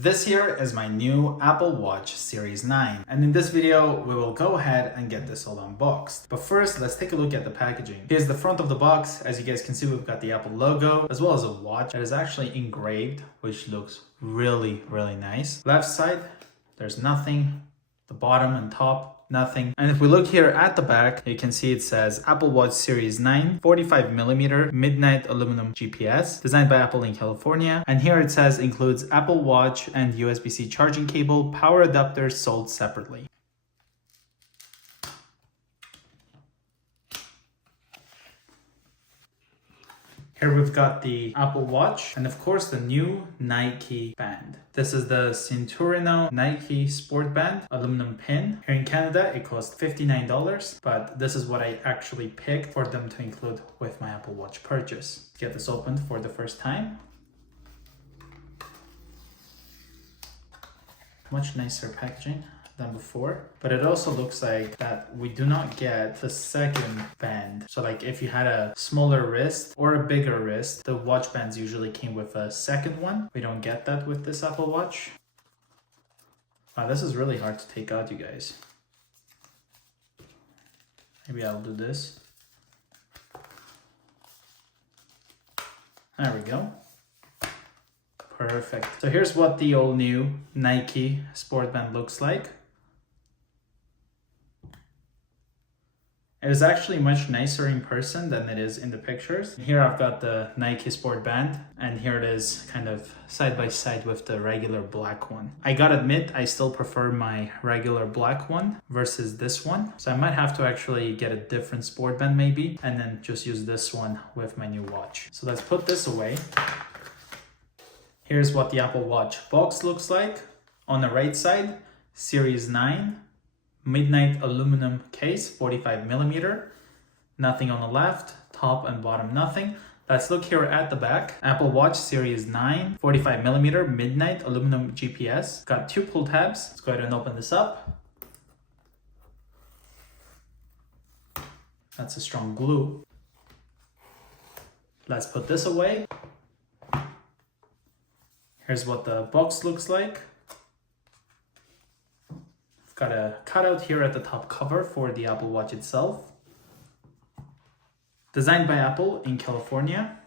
This here is my new Apple Watch Series 9, and in this video we will go ahead and get this all unboxed. But first, let's take a look at the packaging. Here's the front of the box. As you guys can see, we've got the Apple logo as well as a watch that is actually engraved, which looks really nice. Left side, there's nothing. The bottom and top, nothing. And if we look here at the back, you can see it says Apple Watch Series 9 45mm midnight aluminum GPS, designed by Apple in California. And here it says includes Apple Watch and USB-C charging cable, power adapters sold separately. Here we've got the Apple Watch and of course the new Nike band. This is the Cinturino Nike Sport Band aluminum pin. Here in Canada it costs $59, but this is what I actually picked for them to include with my Apple Watch purchase. Get this opened for the first time. Much nicer packaging than before, but it also looks like that we do not get the second band. So like if you had a smaller wrist or a bigger wrist, the watch bands usually came with a second one. We don't get that with this Apple Watch. Wow, this is really hard to take out, you guys. Maybe I'll do this. There we go. Perfect. So here's what the all new Nike Sport Band looks like. It is actually much nicer in person than it is in the pictures. Here I've got the Nike Sport Band, and here it is kind of side by side with the regular black one. I gotta admit, I still prefer my regular black one versus this one. So I might have to actually get a different Sport Band maybe, and then just use this one with my new watch. So let's put this away. Here's what the Apple Watch box looks like. On the right side, Series 9. Midnight aluminum case, 45mm. Nothing on the left, top and bottom nothing. Let's look here at the back. Apple Watch Series 9, 45mm midnight aluminum GPS. Got two pull tabs. Let's go ahead and open this up. That's a strong glue. Let's put this away. Here's what the box looks like. Got a cutout here at the top cover for the Apple Watch itself. Designed by Apple in California.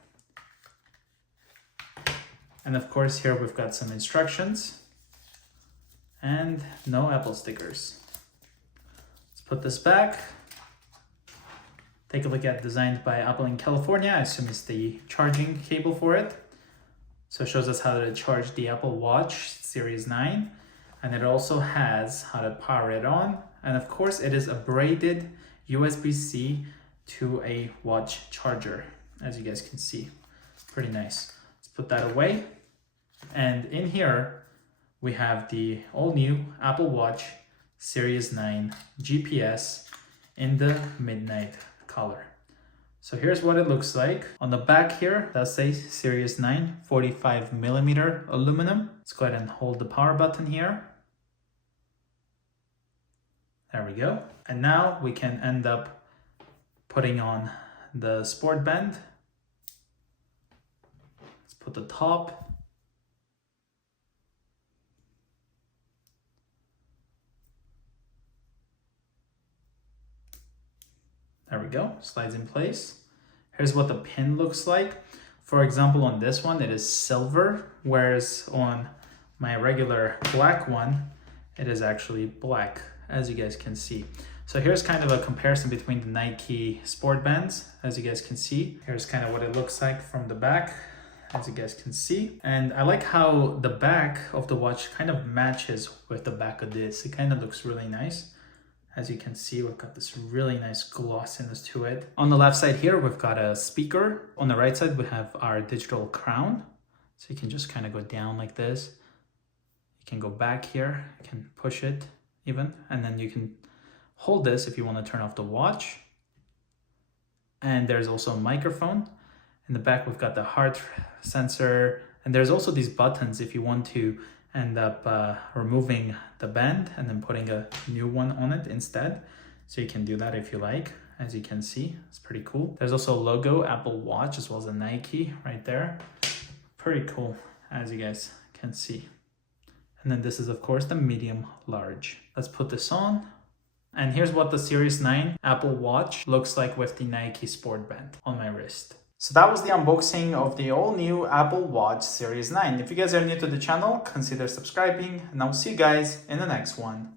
And of course here we've got some instructions. And no Apple stickers. Let's put this back. Take a look at designed by Apple in California. I assume it's the charging cable for it. So it shows us how to charge the Apple Watch Series 9. And it also has how to power it on. And of course it is a braided USB-C to a watch charger, as you guys can see. Pretty nice. Let's put that away. And in here, we have the all new Apple Watch Series 9 GPS in the midnight color. So here's what it looks like. On the back here, that says Series 9 45mm aluminum. Let's go ahead and hold the power button here. There we go. And now we can end up putting on the Sport Band. Let's put the top. There we go, slides in place. Here's what the pin looks like. For example, on this one, it is silver, whereas on my regular black one, it is actually black, as you guys can see. So here's kind of a comparison between the Nike Sport Bands, as you guys can see. Here's kind of what it looks like from the back, as you guys can see. And I like how the back of the watch kind of matches with the back of this. It kind of looks really nice. As you can see, we've got this really nice glossiness to it. On the left side here, we've got a speaker. On the right side, we have our digital crown. So you can just kind of go down like this. You can go back here, you can push it even, and then you can hold this if you want to turn off the watch. And there's also a microphone. In the back, we've got the heart sensor, and there's also these buttons if you want to end up removing the band and then putting a new one on it instead. So you can do that if you like. As you can see, it's pretty cool. There's also a logo, Apple Watch, as well as a Nike right there. Pretty cool, as you guys can see. And then this is of course the medium large. Let's put this on. And here's what the Series 9 Apple Watch looks like with the Nike Sport Band on my wrist. So that was the unboxing of the all new Apple Watch Series 9. If you guys are new to the channel, consider subscribing, and I'll see you guys in the next one.